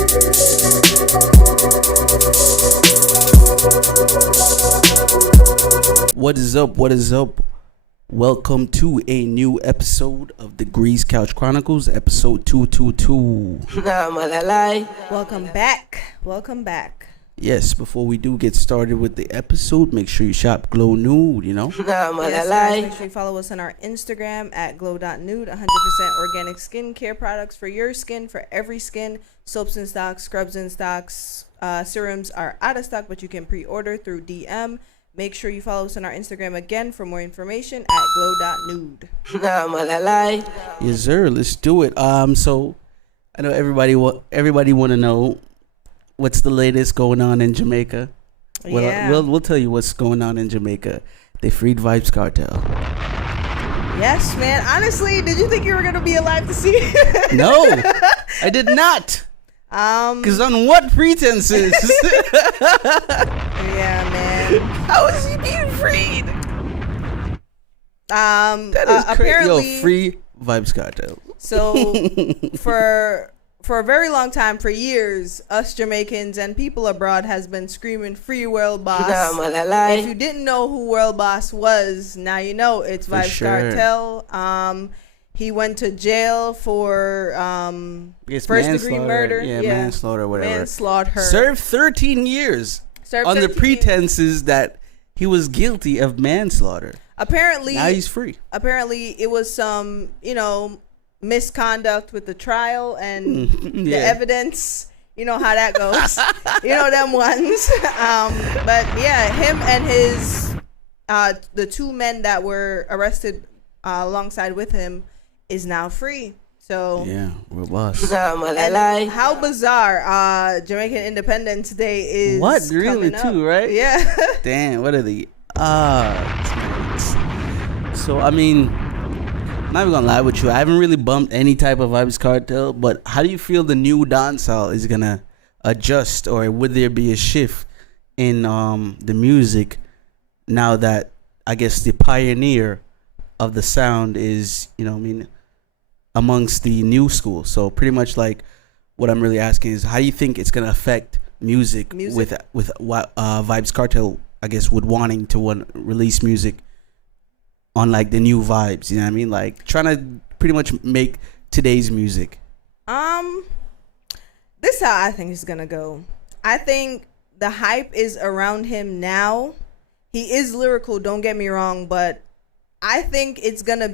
What is up? What is up? Welcome to a new episode of the CouchChronicles, episode 222. Welcome back. Welcome back. Yes, before we do get started with the episode, make sure you shop Glow Nude, you know? Yes, guys, make sure you follow us on our Instagram at glow.nude. 100% organic skincare products for your skin, for every skin. Soaps in stock, scrubs in stocks. Serums are out of stock, but you can pre-order through DM. Make sure you follow us on our Instagram again for more information at glow.nude. Yes, sir. Let's do it. So I know everybody want to know what's the latest going on in Jamaica. Yeah. We'll tell you what's going on in Jamaica. They freed Vybz Kartel. Yes, man. Honestly, did you think you were gonna be alive to see it? No, I did not. Because on what pretenses? Yeah, man. How is he being freed? That is apparently, yo, free Vybz Kartel. So for a very long time, for years, us Jamaicans and people abroad has been screaming free World Boss. If you didn't know who World Boss was, now you know. It's Vybz Kartel. He went to jail for first-degree murder. Yeah, manslaughter, whatever. Manslaughter. Served 13 years on the pretenses that he was guilty of manslaughter. Apparently, now he's free. Apparently, it was some, misconduct with the trial and the evidence. You know how that goes. You know them ones. But yeah, him and his the two men that were arrested alongside with him is now free. So yeah, we're lost. And how bizarre! Jamaican Independence Day is what really too, right? Yeah. Damn, what are the odds? So I mean, I'm not even gonna lie with you. I haven't really bumped any type of Vybz Kartel, but how do you feel the new dancehall is gonna adjust, or would there be a shift in the music now that I guess the pioneer of the sound is, amongst the new school? So pretty much like what I'm really asking is, how do you think it's gonna affect music? with Vybz Kartel, I guess, would wanting to release music on like the new vibes, you know what I mean? Like trying to pretty much make today's music. This is how I think it's gonna go. I think the hype is around him now. He is lyrical, don't get me wrong, but I think it's gonna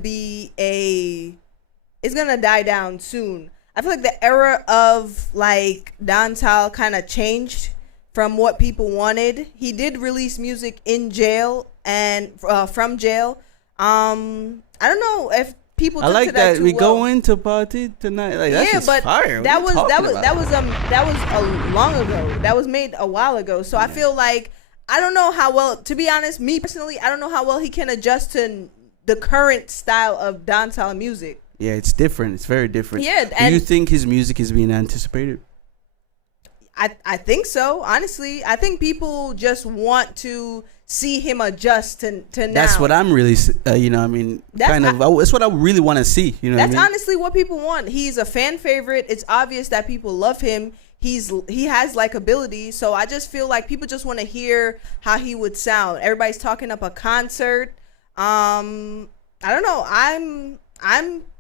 die down soon. I feel like the era of like dancehall kind of changed from what people wanted. He did release music in jail and from jail. I don't know if people took to that too we well. Go into party tonight. Like that's just fire. That was long ago. That was made a while ago. So I feel like I don't know how well, to be honest, me personally, I don't know how well he can adjust to the current style of dancehall music. Yeah, it's different. It's very different. Yeah, do you think his music is being anticipated? I think so. Honestly, I think people just want to see him adjust to now. That's what I'm really, that's what I really want to see. You know, that's honestly what people want. He's a fan favorite. It's obvious that people love him. He has likability. So I just feel like people just want to hear how he would sound. Everybody's talking up a concert. I don't know. I'm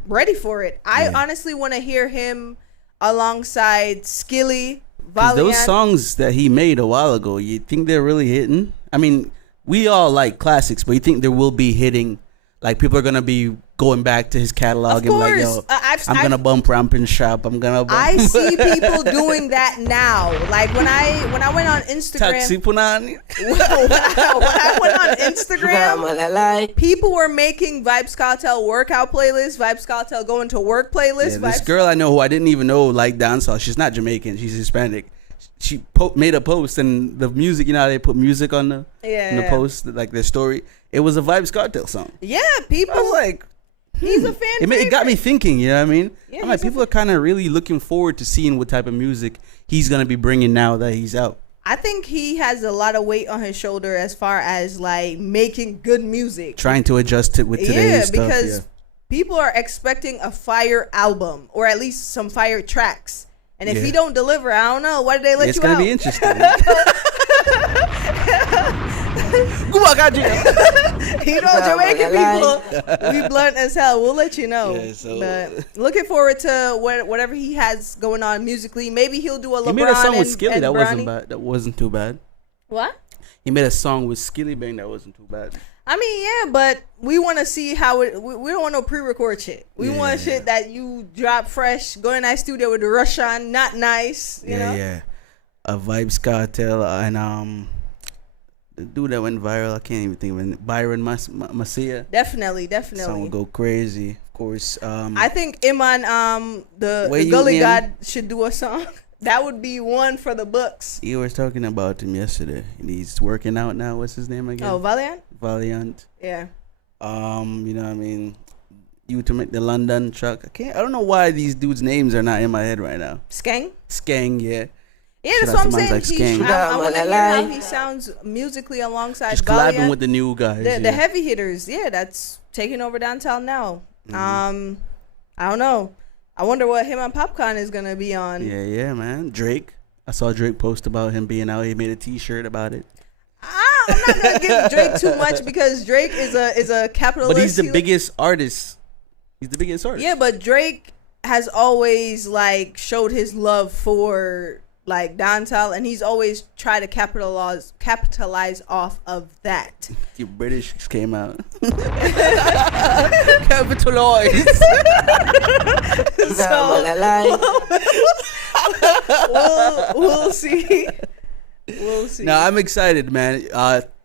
ready for it. I honestly want to hear him alongside Skilly. Those songs that he made a while ago, you think they're really hitting? I mean, we all like classics, but you think there will be hitting? Like people are gonna be going back to his catalog and like, yo, I'm gonna bump Ramp and Shop. I'm gonna bump. I see people doing that now. Like when I went on Instagram. Taxi Punani. when I went on Instagram, people were making Vybz Kartel workout playlists, Vybz Kartel going to work playlists. Yeah, this girl I know who I didn't even know like dancehall. She's not Jamaican. She's Hispanic. She made a post, and the music, you know how they put music on the post, like their story. It was a Vybz Kartel song. Yeah, people. I was like, he's a fan. It got me thinking. You know what I mean? Yeah, I'm like, people are kind of really looking forward to seeing what type of music he's gonna be bringing now that he's out. I think he has a lot of weight on his shoulder as far as like making good music, trying to adjust it with today's stuff. Because people are expecting a fire album or at least some fire tracks. And if he don't deliver, I don't know. Why did they let it's you gonna out? be interesting. You know, Jamaican people, we blunt as hell. We'll let you know. Yeah, so- But looking forward to whatever he has going on musically. Maybe he'll do a LeBron He made a song with and Skilly that wasn't Bronny. bad. That wasn't too bad. What? He made a song with Skilly Bang that wasn't too bad. I mean, yeah, but we want to see how it. We don't want no pre-record shit. We want shit that you drop fresh, go in that studio with the rush on, not nice. You know? Yeah. Vybz Kartel and the dude that went viral. I can't even think of it. Byron Masia. Definitely. Song will go crazy. Of course. I think Iman, the Where you Gully in? God should do a song. That would be one for the books. You was talking about him yesterday. And he's working out now. What's his name again? Oh, Valiant? Valiant. Yeah. You know what I mean? You to make the London truck. I don't know why these dudes' names are not in my head right now. Skang? Skang, yeah. Yeah, Shout that's out what I'm to mines saying. like Skang. I want to hear how he sounds musically alongside Just collabing Valiant. with the new guys. The heavy hitters, yeah, that's taking over downtown now. I don't know. I wonder what him and Popcorn is gonna be on. Yeah, man. Drake. I saw Drake post about him being out. He made a T-shirt about it. I'm not gonna give Drake too much because Drake is a capitalist. But he's the biggest artist. He's the biggest artist. Yeah, but Drake has always like showed his love for like downtown, and he's always tried to capitalize off of that. You British just came out. Capitalize. We'll see. We'll see. No, I'm excited, man.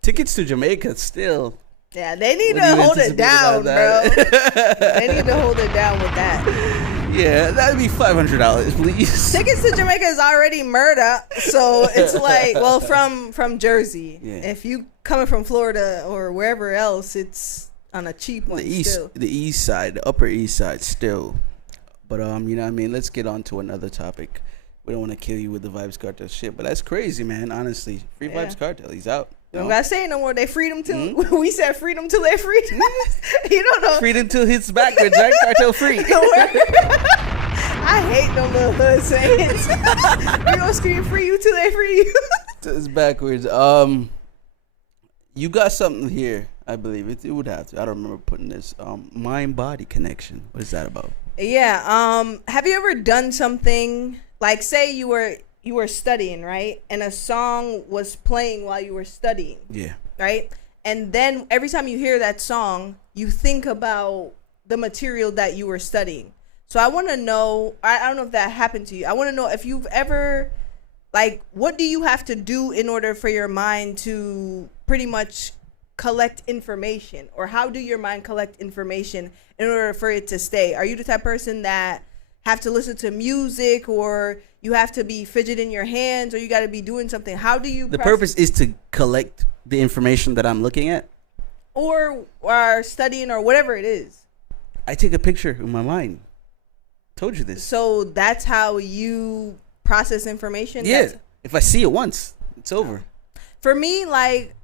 Tickets to Jamaica still. Yeah, they need What do to you hold it anticipate down, about bro. that? They need to hold it down with that. Yeah, that'd be $500, please. Tickets to Jamaica is already murder, so it's like, well, from Jersey. Yeah. If you coming from Florida or wherever else, it's on a cheap one. The east side, the upper east side still. But you know what I mean? Let's get on to another topic. We don't want to kill you with the Vybz Kartel shit, but that's crazy, man. Honestly, free Vybz Kartel, he's out. You don't gotta say no more. They freed him till we said freedom till they freed. You don't know. Freedom till hits backwards, right? Kartel free. I hate them little hood sayings. You gonna scream free you till they free you. It's backwards. You got something here, I believe. It would have to. I don't remember putting this. Mind-body connection. What is that about? Yeah. Have you ever done something like, say you were studying, right? And a song was playing while you were studying. Yeah. Right? And then every time you hear that song, you think about the material that you were studying. So I want to know, I don't know if that happened to you. I want to know if you've ever, like, what do you have to do in order for your mind to pretty much collect information? Or how do your mind collect information in order for it to stay? Are you the type of person that have to listen to music, or you have to be fidgeting your hands, or you got to be doing something? How do you... The purpose is to collect the information that I'm looking at? Or studying, or whatever it is. I take a picture in my mind. Told you this. So that's how you process information? Yeah. If I see it once, it's over. For me, like,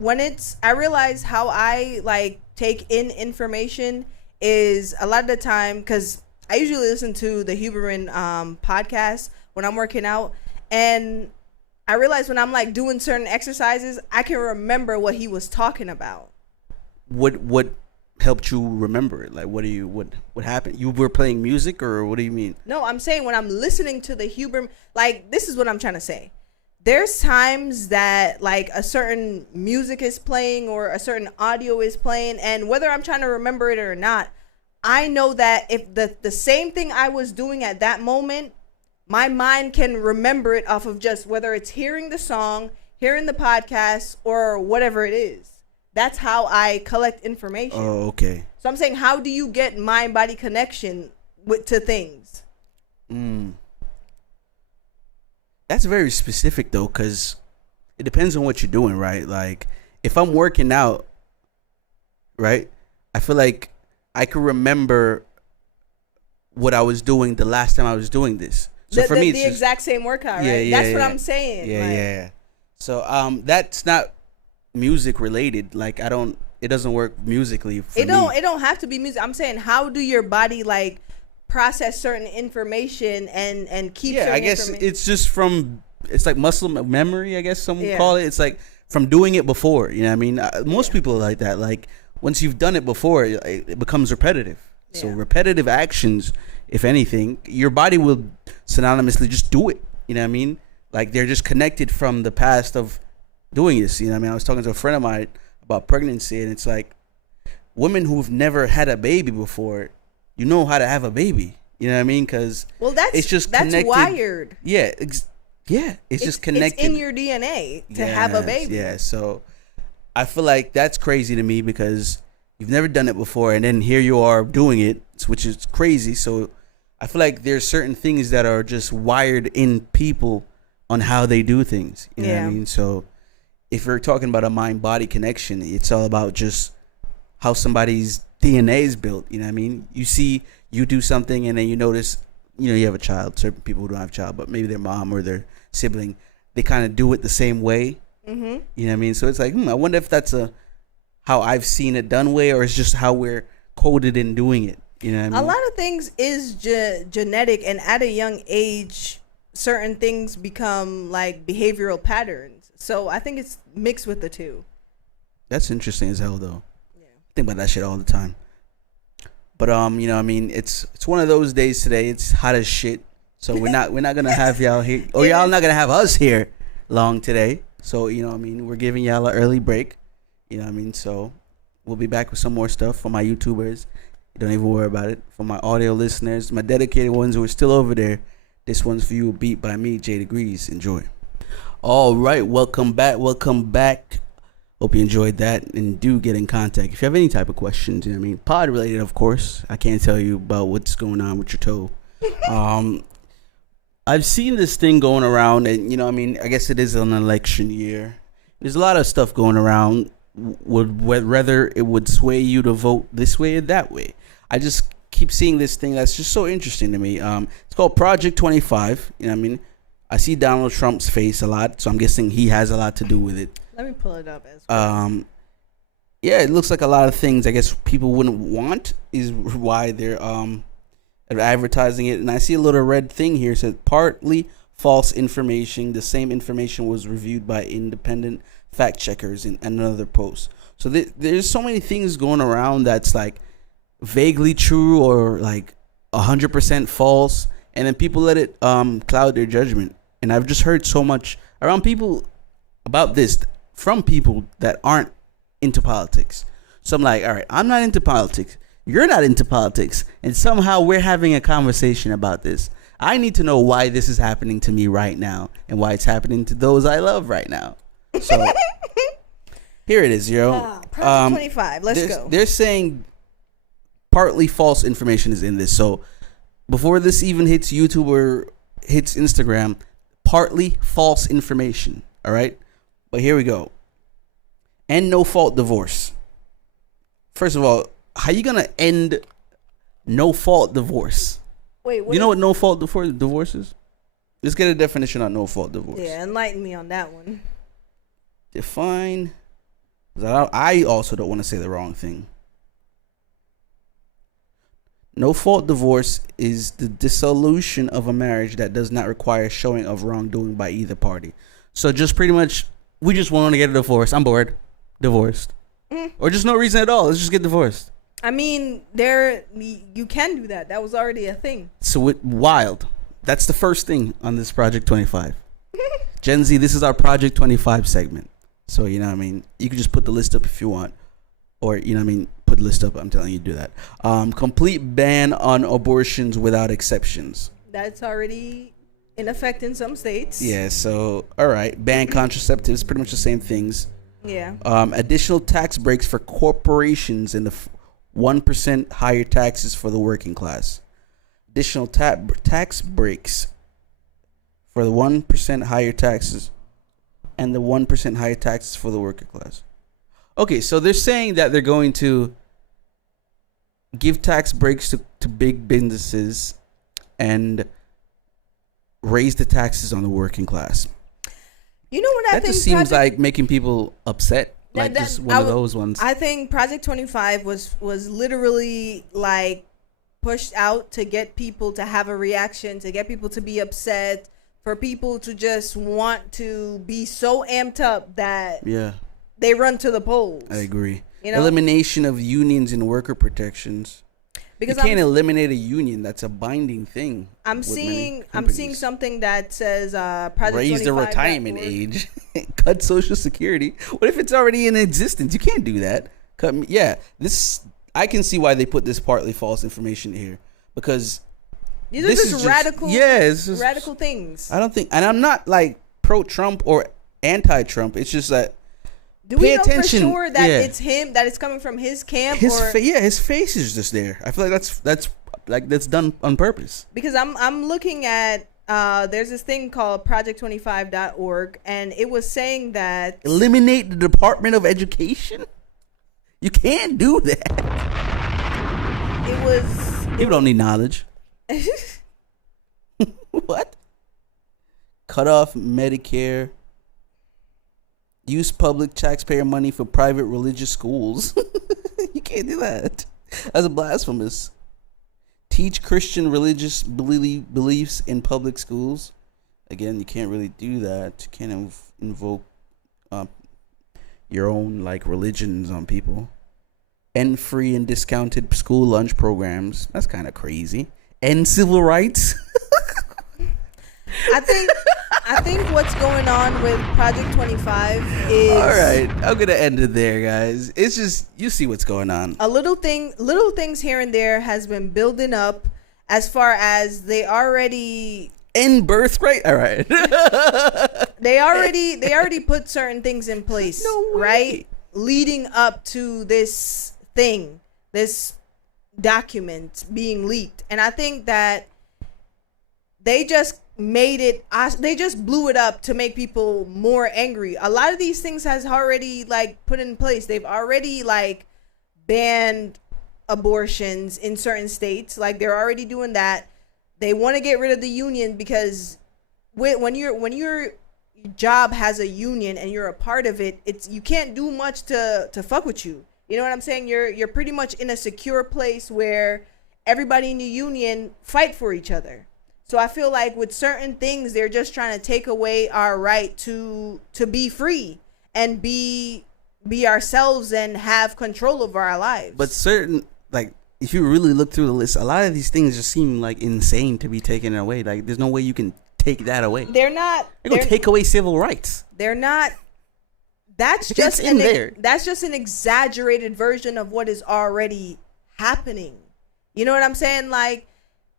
I realize how I, like, take in information is a lot of the time, because I usually listen to the Huberman podcast when I'm working out, and I realize when I'm like doing certain exercises, I can remember what he was talking about. What helped you remember it? Like, what happened? You were playing music, or what do you mean? No, I'm saying when I'm listening to the Huberman, like, this is what I'm trying to say. There's times that like a certain music is playing or a certain audio is playing, and whether I'm trying to remember it or not, I know that if the same thing I was doing at that moment, my mind can remember it off of just whether it's hearing the song, hearing the podcast, or whatever it is. That's how I collect information. Oh, okay. So I'm saying, how do you get mind-body connection to things? That's very specific, though, because it depends on what you're doing, right? Like, if I'm working out, right, I feel like I can remember what I was doing the last time I was doing this. So for me, it's the exact same workout, right? That's what I'm saying. Yeah. So that's not music related. Like, it doesn't work musically for me. It don't have to be music. I'm saying, how do your body like process certain information and keep. Yeah, certain I guess it's just from. It's like muscle memory. I guess some would call it. It's like from doing it before. You know what I mean? Most people are like that. Like once you've done it before, it becomes repetitive. Yeah. So repetitive actions, if anything, your body will synonymously just do it. You know what I mean? Like they're just connected from the past of doing this. You know what I mean? I was talking to a friend of mine about pregnancy, and it's like women who've never had a baby before, you know how to have a baby. You know what I mean? Because it's just connected. Wired. Yeah. It's just connected. It's in your DNA to have a baby. Yeah, so I feel like that's crazy to me because you've never done it before, and then here you are doing it, which is crazy. So I feel like there's certain things that are just wired in people on how they do things. You know what I mean? So if we're talking about a mind-body connection, it's all about just how somebody's DNA is built. You know what I mean? You do something, and then you notice, you have a child. Certain people who don't have a child, but maybe their mom or their sibling, they kind of do it the same way. Mm-hmm. You know what I mean? So it's like, I wonder if that's how I've seen it done way, or it's just how we're coded in doing it. You know what I mean? A lot of things is genetic, and at a young age, certain things become like behavioral patterns. So I think it's mixed with the two. That's interesting as hell, though. Yeah. I think about that shit all the time. But it's one of those days today. It's hot as shit. So we're not gonna have y'all here, or y'all not gonna have us here long today. So we're giving y'all an early break. So we'll be back with some more stuff for my YouTubers. Don't even worry about it. For my audio listeners, my dedicated ones who are still over there, this one's for you, a beat by me, J Degrees. Enjoy. All right, welcome back. Hope you enjoyed that, and do get in contact if you have any type of questions. Pod related, of course. I can't tell you about what's going on with your toe. I've seen this thing going around, and I guess it is an election year. There's a lot of stuff going around, whether it would sway you to vote this way or that way. I just keep seeing this thing that's just so interesting to me. It's called Project 25. I see Donald Trump's face a lot, so I'm guessing he has a lot to do with it. Let me pull it up as well. Yeah, it looks like a lot of things I guess people wouldn't want is why they're advertising it. And I see a little red thing here. It says partly false information. The same information was reviewed by independent fact checkers in another post. So there's so many things going around that's like vaguely true or like 100% false, and then people let it cloud their judgment. And I've just heard so much around people about this from people that aren't into politics. So I'm like, all right, I'm not into politics. You're not into politics. And somehow we're having a conversation about this. I need to know why this is happening to me right now and why it's happening to those I love right now. So here it is, Project 25. Let's go. They're saying partly false information is in this. So before this even hits YouTube or hits Instagram, partly false information. All right. But here we go. End no fault divorce. First of all, how you gonna end no fault divorce? Wait, you know what no fault divorce is? Let's get a definition on no fault divorce. Yeah, enlighten me on that one. Define. I also don't want to say the wrong thing. No fault divorce is the dissolution of a marriage that does not require showing of wrongdoing by either party. So just pretty much, we just want to get a divorce. I'm bored. Divorced. Or just no reason at all. Let's just get divorced. I mean, you can do that. That was already a thing. So wild. That's the first thing on this Project 25. Gen Z, this is our Project 25 segment. So, you can just put the list up if you want. Or, put the list up. I'm telling you to do that. Complete ban on abortions without exceptions. That's already in effect in some states. Yeah, so, all right. Ban contraceptives, pretty much the same things. Yeah. Additional tax breaks for corporations and the 1% higher taxes for the working class. Additional tax breaks for the 1% higher taxes and the 1% higher taxes for the working class. Okay, so they're saying that they're going to give tax breaks to big businesses and raise the taxes on the working class. You know what I think? That just seems like making people upset. Like just one of those ones. I think Project 25 was literally like pushed out to get people to have a reaction, to get people to be upset, for people to just want to be so amped up that they run to the polls. I agree. You know? Elimination of unions and worker protections. Because you can't eliminate a union. That's a binding thing. I'm seeing something that says Project raise the retirement age, cut Social Security. What if it's already in existence? You can't do that. I can see why they put this partly false information here, because these are just radical, radical things. I don't think, and I'm not like pro-Trump or anti-Trump. It's just that. Do we know for sure that it's him, that it's coming from his camp? His face is just there. I feel like that's done on purpose. Because I'm looking at there's this thing called project25.org, and it was saying that eliminate the Department of Education. You can't do that. People don't need knowledge. What? Cut off Medicare. Use public taxpayer money for private religious schools. You can't do that. That's blasphemous. Teach Christian religious beliefs in public schools. Again, you can't really do that. You can't invoke your own like religions on people. End free and discounted school lunch programs. That's kind of crazy. End civil rights. I think what's going on with Project 25 is... All right, I'm going to end it there, guys. It's just, you see what's going on. Little things here and there has been building up, as far as they already... End birthright? All right. They already put certain things in place, right? Leading up to this thing, this document being leaked. And I think that they just blew it up to make people more angry. A lot of these things has already like put in place. They've already like banned abortions in certain states. Like they're already doing that. They want to get rid of the union because when your job has a union and you're a part of it, you can't do much to fuck with you. You know what I'm saying? You're pretty much in a secure place where everybody in the union fight for each other. So I feel like with certain things, they're just trying to take away our right to be free and be ourselves and have control over our lives. But if you really look through the list, a lot of these things just seem like insane to be taken away. Like there's no way you can take that away. They're not. They're gonna take away civil rights. They're not. That's just that's just an exaggerated version of what is already happening. You know what I'm saying? Like,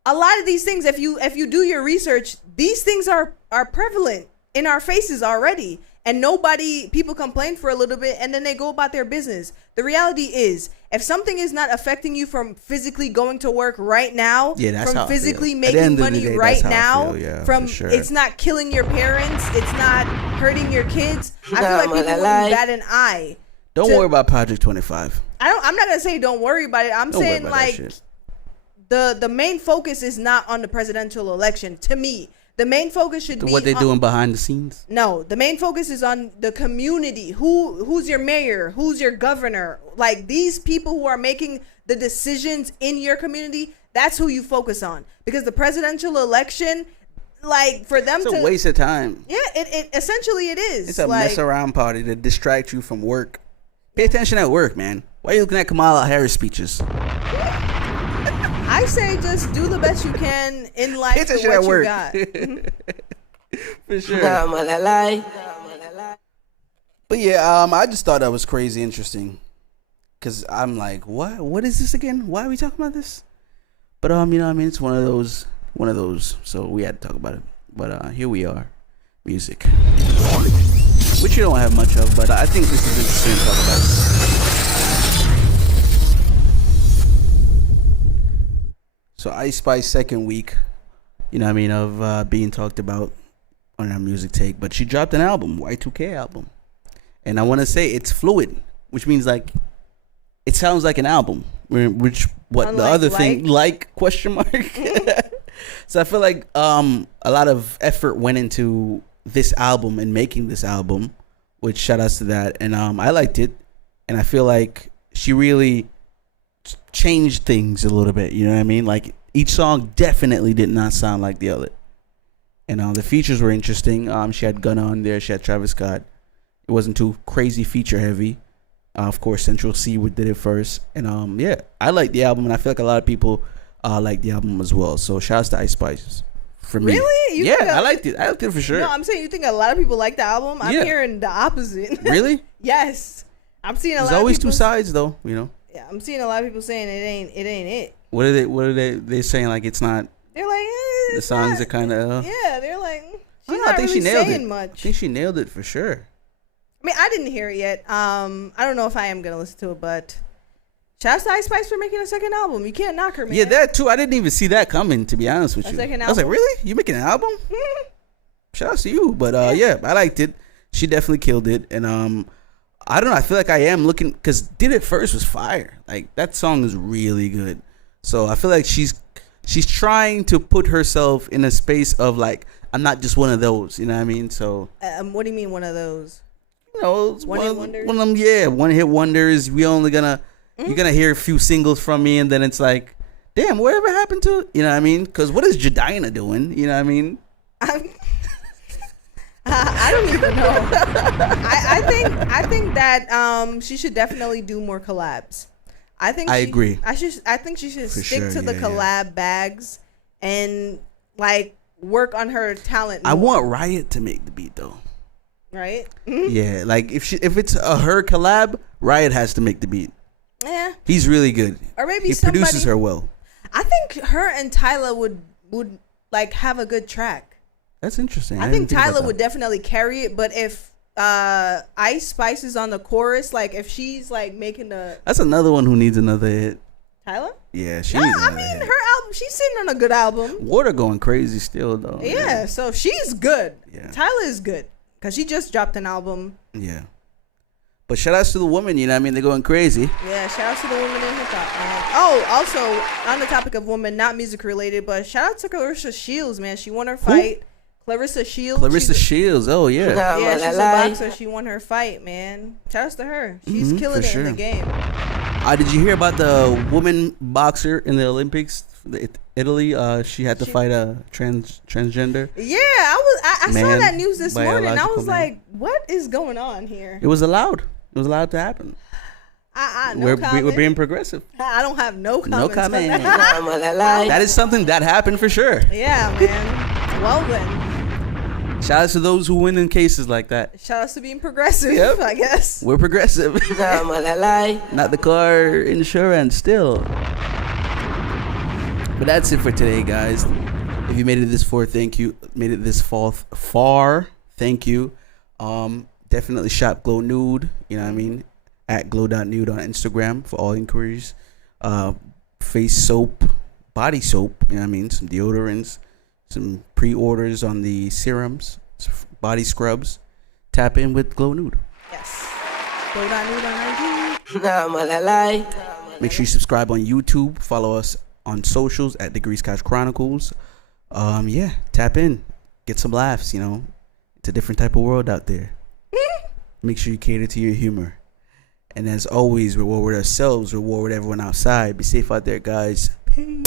a lot of these things, if you do your research, these things are prevalent in our faces already. And people complain for a little bit and then they go about their business. The reality is, if something is not affecting you from physically going to work right now, from physically making money right now, it's not killing your parents, it's not hurting your kids, I feel like people would bat an eye. Don't worry about Project 25. I'm not gonna say don't worry about it. I'm saying like the main focus is not on the presidential election. To me, the main focus should be what they're doing behind the scenes. No, the main focus is on the community. Who's your mayor? Who's your governor? Like these people who are making the decisions in your community. That's who you focus on, because the presidential election, like for them, it's a waste of time. Yeah, it essentially it is. It's a mess around party to distract you from work. Pay attention at work, man. Why are you looking at Kamala Harris speeches? I say just do the best you can in life with what you got. For sure. But yeah, I just thought that was crazy interesting. Cause I'm like, what is this again? Why are we talking about this? But you know what I mean? It's one of those. So we had to talk about it. But here we are. Music. Which you don't have much of, but I think this is interesting to talk about. So Ice Spice second week, you know what I mean, of being talked about on our music take. But she dropped an album, Y2K album. And I want to say it's fluid, which means like it sounds like an album. Which what the other thing, like question mark. So I feel like a lot of effort went into this album and making this album, which shout outs to that. And I liked it. And I feel like she really changed things a little bit. You know what I mean? Like each song definitely did not sound like the other. And the features were interesting. She had Gunna on there. She had Travis Scott. It wasn't too crazy feature heavy. Of course, Central C did it first. And yeah, I like the album, and I feel like a lot of people like the album as well. So shout out to Ice Spice for me. Really? Yeah, I liked it. I liked it for sure. No, I'm saying you think a lot of people like the album. I'm hearing the opposite. Really? Yes. I'm seeing a lot. There's of always people, two sides, though. You know. Yeah, I'm seeing a lot of people saying it ain't it. What are they saying? Like it's not. They're like the songs not, are kind of. Yeah, they're like. She's I think really she nailed saying it. much. I think she nailed it for sure. I mean, I didn't hear it yet. I don't know if I am gonna listen to it, but shout out to Ice Spice for making a second album. You can't knock her, man. Yeah, that too. I didn't even see that coming, to be honest with you. Second I was like, album? really? You making an album? Shout out to you. But yeah, I liked it. She definitely killed it. And I don't know. I feel like I am looking, because Did It First was fire. Like that song is really good. So I feel like she's trying to put herself in a space of like, I'm not just one of those. You know what I mean? So what do you mean one of those? You know, it's one hit wonders. One of them, yeah, one hit wonders. We only gonna you're gonna hear a few singles from me, and then it's like, damn, whatever happened to it? You know what I mean? Because what is Jadina doing? You know what I mean? I don't even know. I think that she should definitely do more collabs. I agree. I think she should stick to the collab bags and like work on her talent more. I want Riot to make the beat though. Right? Yeah, like if it's her collab, Riot has to make the beat. Yeah. He's really good. Or maybe he produces her well. I think her and Tyler would like have a good track. That's interesting. I think Tyler would definitely carry it, but if Ice Spice is on the chorus, like if she's like making the That's another one who needs another hit. Tyler? Yeah, she needs another hit. Her album, she's sitting on a good album. Water going crazy still though. Yeah, so she's good. Yeah. Tyler is good because she just dropped an album. Yeah. But shout outs to the women, you know what I mean? They're going crazy. Yeah, shout outs to the women in hip hop. Also, on the topic of women, not music related, but shout out to Clarissa Shields, man. She won her fight. Clarissa Shields. Oh, yeah. Yeah, she's a boxer. She won her fight, man. Shout outs to her. She's killing it in the game. Did you hear about the woman boxer in the Olympics? Italy, she had to fight a transgender. Yeah, I saw that news this morning. I was like, what is going on here? It was allowed. It was allowed to happen. We're being progressive. I don't have no comments. No comment. That is something that happened for sure. Yeah, man. Well then. Shout out to those who win in cases like that. Shout out to being progressive, I guess. We're progressive. Not the car insurance still. But that's it for today, guys. If you made it this far, thank you. Made it this far, thank you. Definitely shop Glow Nude, you know what I mean? At glow.nude on Instagram for all inquiries. Face soap, body soap, you know what I mean? Some deodorants, some pre-orders on the serums, body scrubs. Tap in with Glow Nude. Yes. Glow.nude on IG. Make sure you subscribe on YouTube. Follow us on socials at Degrees CouchChronicles. Yeah, tap in. Get some laughs, you know. It's a different type of world out there. Make sure you cater to your humor. And as always, reward ourselves, reward everyone outside. Be safe out there, guys. Peace.